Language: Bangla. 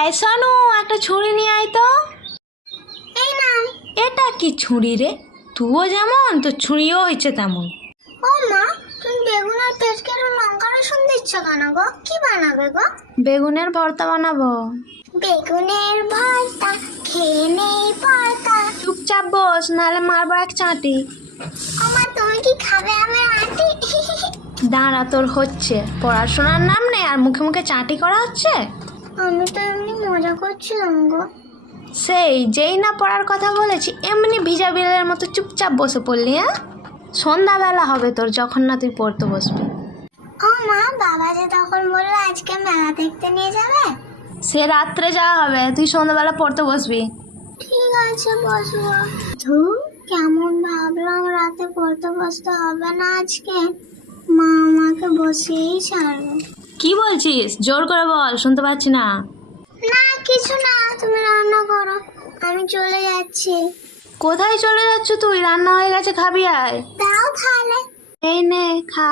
এই শোনো, একটা ছুরি নিয়ে আয় তো। এই না। এটা কি ছুরি রে? তুইও যেমন তোর ছুরিও হয়েছে তেমন। ও মা, তুমি বেগুনের পেট কেটে লঙ্কা রসুন দিচ্ছ কেন গো? কি বানাবে গো? বেগুনের ভর্তা বানাবো। বেগুনের ভর্তা খেয়ে নেই পড়তা। চুপচাপ বস, নাহলে মারবো এক চাঁটি। ও মা, তুমি কি খাবে আমার আঁটি? দাঁড়া, তোর হচ্ছে পড়াশোনার নাম নেই আর মুখে মুখে চাঁটি করা হচ্ছে। আমি তো এমনি মজা করছিলাম গো। সেই যেই না পড়ার কথা বলেছি এমনি ভিজা বিড়ালের মতো চুপচাপ বসে পড়লি। হ্যাঁ, সন্ধ্যাবেলা হবে তোর যখন না তুই পড়তে বসবি। ও মা, বাবা যে তখন বললো আজকে মেলা দেখতে নিয়ে যাবে। সে রাত্রে যাওয়া হবে, তুই সন্ধ্যাবেলা পড়তে বসবি। ঠিক আছে, বসবো। ধু, কেমন ভাবলাম রাতে পড়তে বসতে হবে না আজকে। মা আমাকে বসিয়েই ছাড়বে। কি বলছিস? জোর করে বল, শুনতে পাচ্ছি না। না কিছু না, তুমি রান্না করো, আমি চলে যাচ্ছি। কোথায় চলে যাচ্ছ তুই? রান্না হয়ে গেছে, খাবি আয়। দাও তাহলে। এই নে খা।